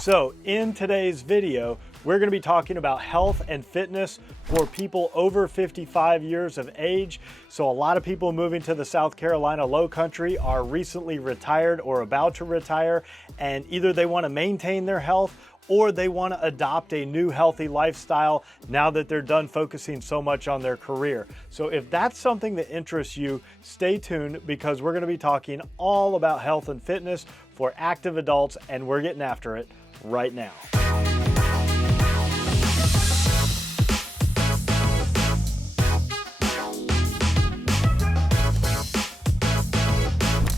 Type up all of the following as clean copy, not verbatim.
So in today's video, we're going to be talking about health and fitness for people over 55 years of age. So a lot of people moving to the South Carolina Low Country are recently retired or about to retire, and either they want to maintain their health or they want to adopt a new healthy lifestyle now that they're done focusing so much on their career. So if that's something that interests you, stay tuned because we're going to be talking all about health and fitness for active adults, and we're getting after it right now.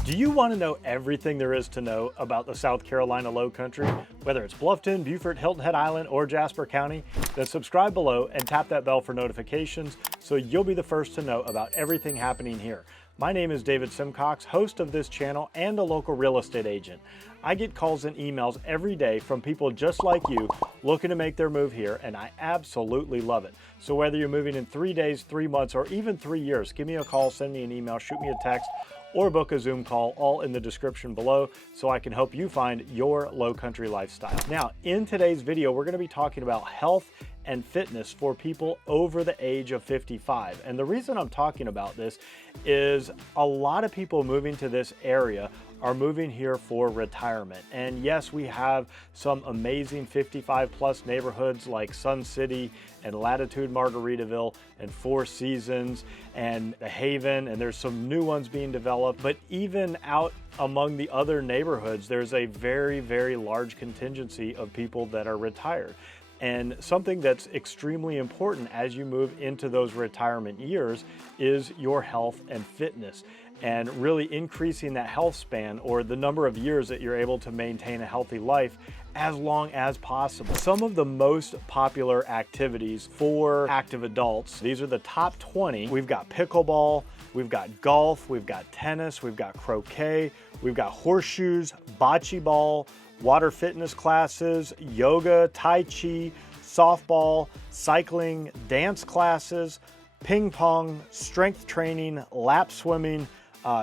Do you want to know everything there is to know about the South Carolina Low Country? Whether it's Bluffton, Beaufort, Hilton Head Island, or Jasper County, then subscribe below and tap that bell for notifications so you'll be the first to know about everything happening here. My name is David Simcox, host of this channel and a local real estate agent. I get calls and emails every day from people just like you looking to make their move here, and I absolutely love it. So whether you're moving in 3 days, 3 months, or even 3 years, give me a call, send me an email, shoot me a text, or book a Zoom call, all in the description below, so I can help you find your low country lifestyle. Now, in today's video, we're going to be talking about health and fitness for people over the age of 55. And the reason I'm talking about this is a lot of people moving to this area are moving here for retirement. And yes, we have some amazing 55 plus neighborhoods like Sun City and Latitude, Margaritaville, and Four Seasons and the Haven, and there's some new ones being developed. But even out among the other neighborhoods, there's a very, very large contingency of people that are retired. And something that's extremely important as you move into those retirement years is your health and fitness, and really increasing that health span, or the number of years that you're able to maintain a healthy life as long as possible. Some of the most popular activities for active adults, these are the top 20. We've got pickleball, we've got golf, we've got tennis, we've got croquet, we've got horseshoes, bocce ball, water fitness classes, yoga, tai chi, softball, cycling, dance classes, ping pong, strength training, lap swimming,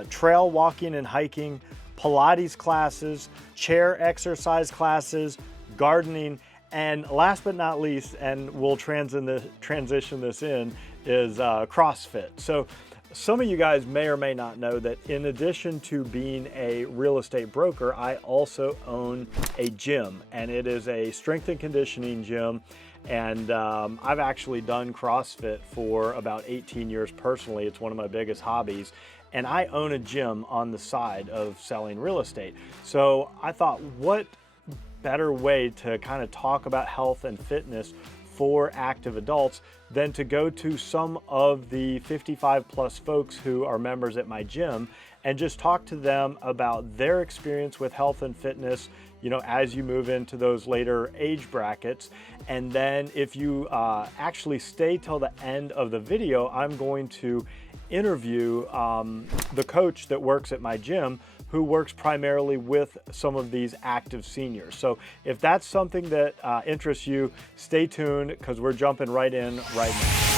trail walking and hiking, Pilates classes, chair exercise classes, gardening, and last but not least, and we'll transition this in, is CrossFit. So some of you guys may or may not know that in addition to being a real estate broker, I also own a gym, and it is a strength and conditioning gym. And I've actually done CrossFit for about 18 years personally. It's one of my biggest hobbies. And I own a gym on the side of selling real estate. So I thought, what better way to kind of talk about health and fitness for active adults than to go to some of the 55 plus folks who are members at my gym and just talk to them about their experience with health and fitness, you know, as you move into those later age brackets. And then if you actually stay till the end of the video, I'm going to interview the coach that works at my gym, who works primarily with some of these active seniors. So if that's something that interests you, stay tuned because we're jumping right in right now.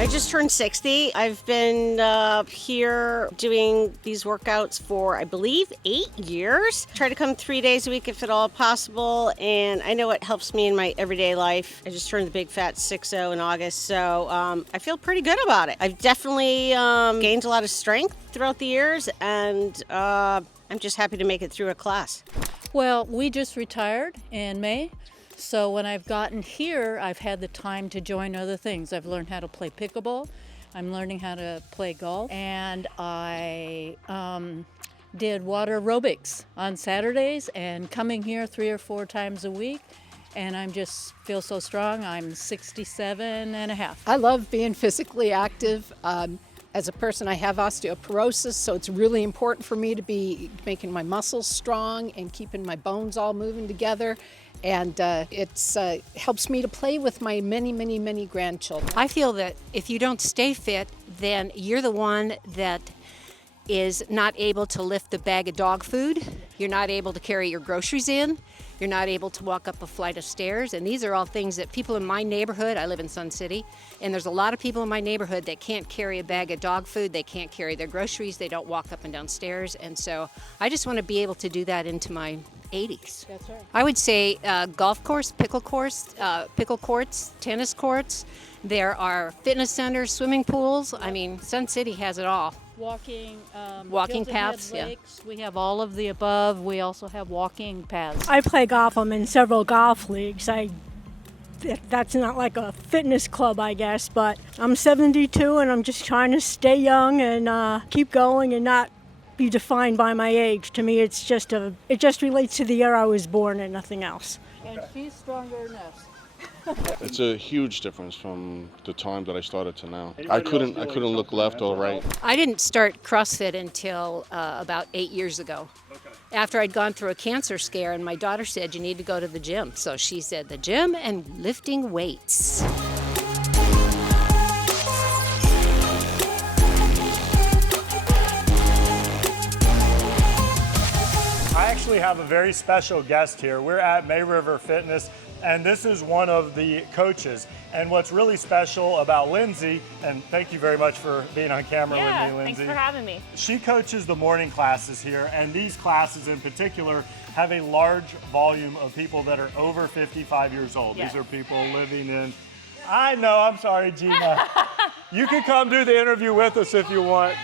I just turned 60. I've been here doing these workouts for, I believe, 8 years. Try to come 3 days a week if at all possible, and I know it helps me in my everyday life. I just turned the big fat 6-0 in August, so I feel pretty good about it. I've definitely gained a lot of strength throughout the years, and I'm just happy to make it through a class. Well, we just retired in May. So when I've gotten here, I've had the time to join other things. I've learned how to play pickleball. I'm learning how to play golf. And I did water aerobics on Saturdays and coming here 3 or 4 times a week. And I'm just feel so strong. I'm 67 and a half. I love being physically active. As a person, I have osteoporosis, so it's really important for me to be making my muscles strong and keeping my bones all moving together. And it helps me to play with my many, many, many grandchildren. I feel that if you don't stay fit, then you're the one that is not able to lift the bag of dog food. You're not able to carry your groceries in. You're not able to walk up a flight of stairs. And these are all things that people in my neighborhood, I live in Sun City, and there's a lot of people in my neighborhood that can't carry a bag of dog food, they can't carry their groceries, they don't walk up and down stairs. And so I just want to be able to do that into my 80s. That's right. I would say golf course, pickle courts, tennis courts. There are fitness centers, swimming pools. I mean, Sun City has it all. Walking Walking Hilton Head paths, yeah. Lakes. We have all of the above. We also have walking paths. I play golf. I'm in several golf leagues. That's not like a fitness club, I guess, but I'm 72 and I'm just trying to stay young and keep going and not be defined by my age. To me, it just relates to the year I was born and nothing else. And she's stronger than us. It's a huge difference from the time that I started to now. I couldn't look left or right. I didn't start CrossFit until about 8 years ago. After I'd gone through a cancer scare, and my daughter said, you need to go to the gym. So she said, the gym and lifting weights. I actually have a very special guest here. We're at May River Fitness, and this is one of the coaches. And what's really special about Lindsey, and thank you very much for being on camera with me, Lindsey. Thanks for having me. She coaches the morning classes here, and these classes in particular have a large volume of people that are over 55 years old. Yes. These are people living in, I know, I'm sorry, Gina. You can come do the interview with us if you want.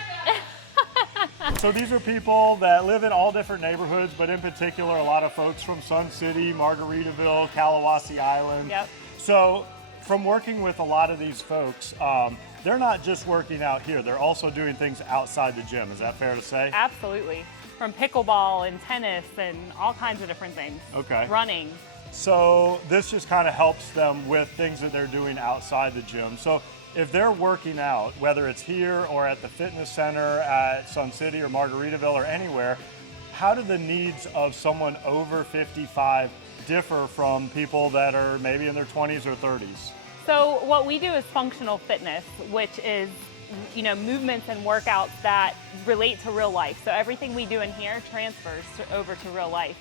So these are people that live in all different neighborhoods, but in particular, a lot of folks from Sun City, Margaritaville, Kalawasi Island. Yep. So from working with a lot of these folks, they're not just working out here, they're also doing things outside the gym. Is that fair to say? Absolutely. From pickleball and tennis and all kinds of different things. Okay. Running. So this just kind of helps them with things that they're doing outside the gym. So if they're working out, whether it's here or at the fitness center at Sun City or Margaritaville or anywhere, how do the needs of someone over 55 differ from people that are maybe in their 20s or 30s? So what we do is functional fitness, which is, movements and workouts that relate to real life. So everything we do in here transfers over to real life.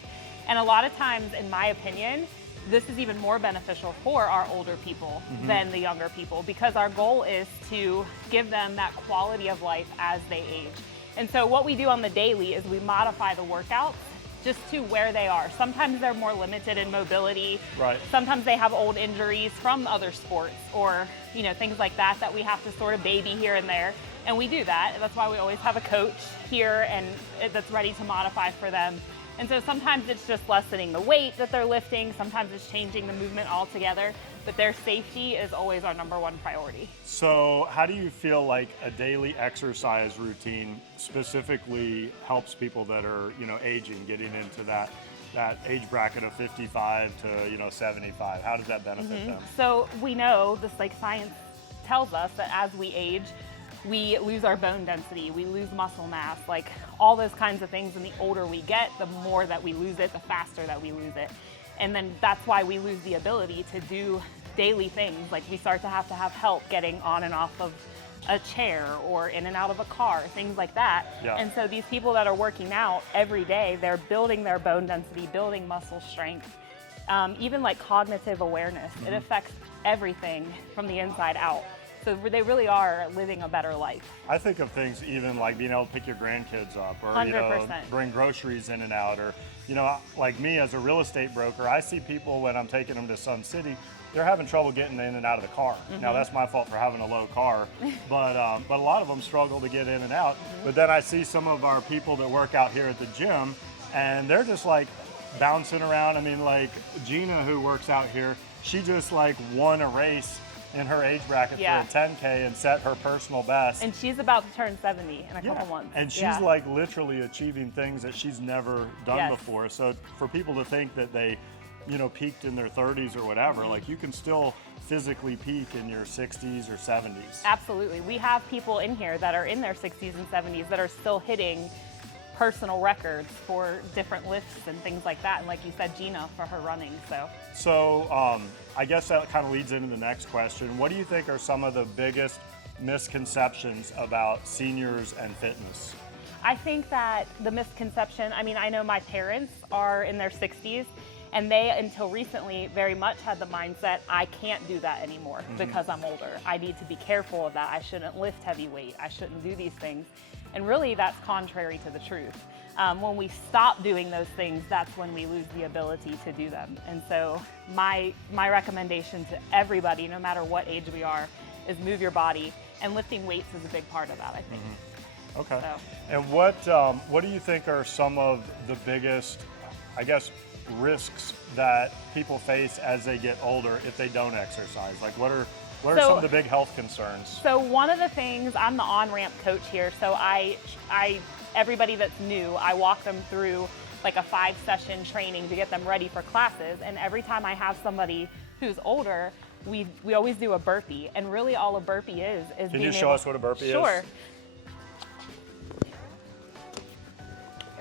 And a lot of times, in my opinion, this is even more beneficial for our older people than the younger people, because our goal is to give them that quality of life as they age. And so what we do on the daily is we modify the workouts just to where they are. Sometimes they're more limited in mobility. Right. Sometimes they have old injuries from other sports or things like that we have to sort of baby here and there. And we do that. That's why we always have a coach here and that's ready to modify for them. And so sometimes it's just lessening the weight that they're lifting, sometimes it's changing the movement altogether, but their safety is always our number one priority. So how do you feel like a daily exercise routine specifically helps people that are, aging, getting into that age bracket of 55 to, 75? How does that benefit them? So we know this, science tells us that as we age, we lose our bone density, we lose muscle mass, all those kinds of things. And the older we get, the more that we lose it, the faster that we lose it. And then that's why we lose the ability to do daily things. We start to have help getting on and off of a chair or in and out of a car, things like that. Yeah. And so these people that are working out every day, they're building their bone density, building muscle strength, even cognitive awareness. It affects everything from the inside out. So they really are living a better life. I think of things even like being able to pick your grandkids up or 100%. Bring groceries in and out, or like me as a real estate broker, I see people when I'm taking them to Sun City, they're having trouble getting in and out of the car. Now that's my fault for having a low car, but a lot of them struggle to get in and out. But then I see some of our people that work out here at the gym, and they're just bouncing around. I mean, Gina, who works out here, she just won a race in her age bracket for a 10K and set her personal best. And she's about to turn 70 in a couple months. And she's literally achieving things that she's never done before. So for people to think that they, peaked in their 30s or whatever, you can still physically peak in your 60s or 70s. Absolutely. We have people in here that are in their 60s and 70s that are still hitting personal records for different lifts and things like that. And like you said, Gina for her running. So I guess that kind of leads into the next question. What do you think are some of the biggest misconceptions about seniors and fitness? I think that the misconception, I know my parents are in their 60s, And they, until recently, very much had the mindset, I can't do that anymore because I'm older. I need to be careful of that. I shouldn't lift heavy weight. I shouldn't do these things. And really, that's contrary to the truth. When we stop doing those things, that's when we lose the ability to do them. And so my recommendation to everybody, no matter what age we are, is move your body. And lifting weights is a big part of that, I think. Okay. So. And what do you think are some of the biggest, I guess, risks that people face as they get older if they don't exercise? Like what are some of the big health concerns? So one of the things, I'm the on-ramp coach here, so everybody that's new, I walk them through like a 5-session training to get them ready for classes. And every time I have somebody who's older, we always do a burpee. And really all a burpee is Can you show us what a burpee is? Sure.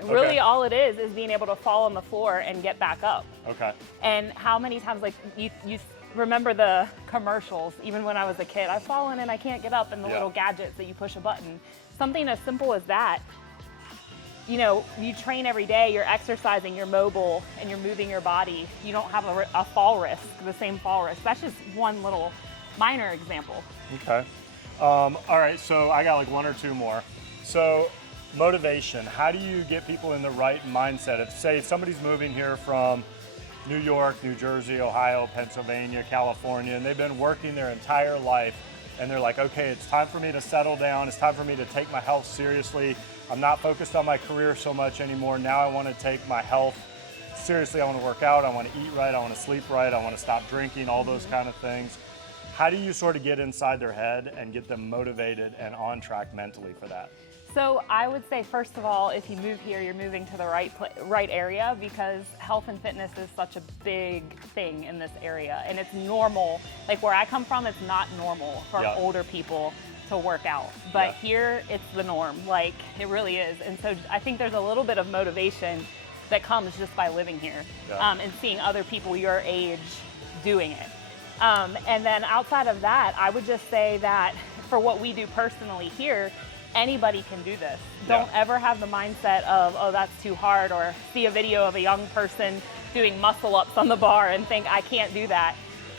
Really all it is being able to fall on the floor and get back up. Okay. And how many times, like you remember the commercials, even when I was a kid, I've fallen and I can't get up, and the little gadgets that you push a button. Something as simple as that, you know, you train every day, you're exercising, you're mobile, and you're moving your body. You don't have a fall risk, the same fall risk. That's just one little minor example. Okay. All right, so I got like one or two more. So motivation, how do you get people in the right mindset? If say somebody's moving here from New York, New Jersey, Ohio, Pennsylvania, California, and they've been working their entire life, and they're like, okay, it's time for me to settle down. It's time for me to take my health seriously. I'm not focused on my career so much anymore. Now I want to take my health seriously. I want to work out. I want to eat right. I want to sleep right. I want to stop drinking, all those kind of things. How do you sort of get inside their head and get them motivated and on track mentally for that? So I would say, first of all, if you move here, you're moving to the right area, because health and fitness is such a big thing in this area. And it's normal, like where I come from, it's not normal for older people to work out. But here, it's the norm, like it really is. And so I think there's a little bit of motivation that comes just by living here and seeing other people your age doing it. And then outside of that, I would just say that for what we do personally here, anybody can do this. Don't ever have the mindset of, oh, that's too hard, or see a video of a young person doing muscle ups on the bar and think, I can't do that.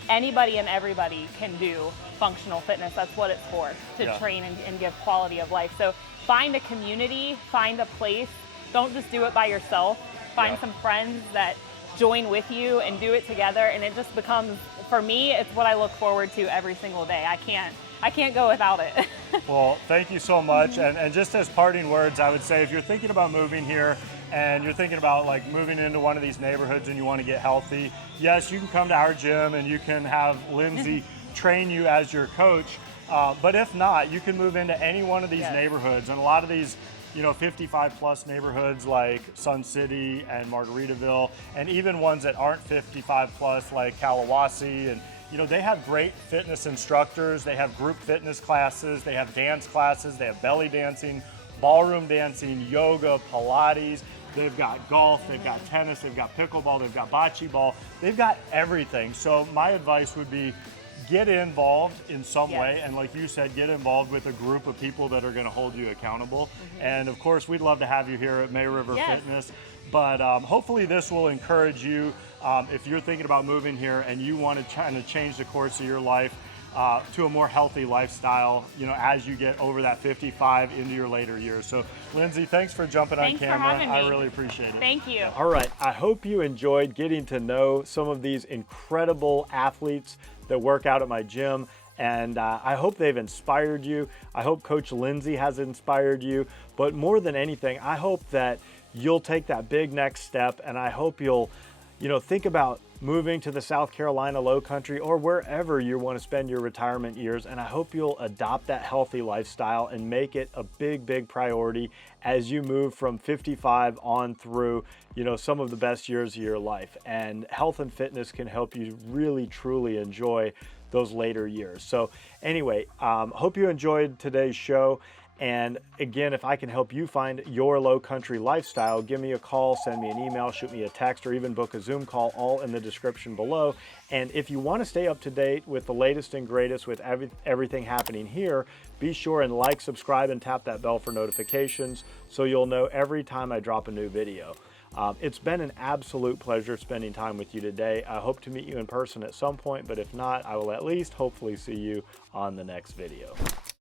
Anybody and everybody can do functional fitness. That's what it's for, to train and give quality of life. So find a community, find a place. Don't just do it by yourself. Find some friends that join with you and do it together. And it just becomes, for me, it's what I look forward to every single day. I can't go without it. Well, thank you so much. And just as parting words, I would say if you're thinking about moving here and you're thinking about like moving into one of these neighborhoods and you want to get healthy, yes, you can come to our gym and you can have Lindsey train you as your coach. But if not, you can move into any one of these neighborhoods. And a lot of these, 55 plus neighborhoods like Sun City and Margaritaville, and even ones that aren't 55 plus like Kalawasi, and they have great fitness instructors. They have group fitness classes. They have dance classes. They have belly dancing, ballroom dancing, yoga, Pilates. They've got golf. They've got tennis. They've got pickleball. They've got bocce ball. They've got everything. So my advice would be get involved in some way. And like you said, get involved with a group of people that are going to hold you accountable. And of course, we'd love to have you here at May River Fitness. But hopefully this will encourage you if you're thinking about moving here and you want to kind of change the course of your life to a more healthy lifestyle, as you get over that 55 into your later years. So Lindsey, thanks for jumping on camera. For having me. I really appreciate it. Thank you. All right, I hope you enjoyed getting to know some of these incredible athletes that work out at my gym. And I hope they've inspired you. I hope Coach Lindsey has inspired you. But more than anything, I hope that you'll take that big next step, and I hope you'll, think about moving to the South Carolina Low Country or wherever you want to spend your retirement years. And I hope you'll adopt that healthy lifestyle and make it a big, big priority as you move from 55 on through, some of the best years of your life. And health and fitness can help you really, truly enjoy those later years. So anyway, hope you enjoyed today's show. And again, if I can help you find your low country lifestyle, give me a call, send me an email, shoot me a text, or even book a Zoom call, all in the description below. And if you want to stay up to date with the latest and greatest with everything happening here, be sure and like, subscribe, and tap that bell for notifications so you'll know every time I drop a new video. It's been an absolute pleasure spending time with you today. I hope to meet you in person at some point, but if not, I will at least hopefully see you on the next video.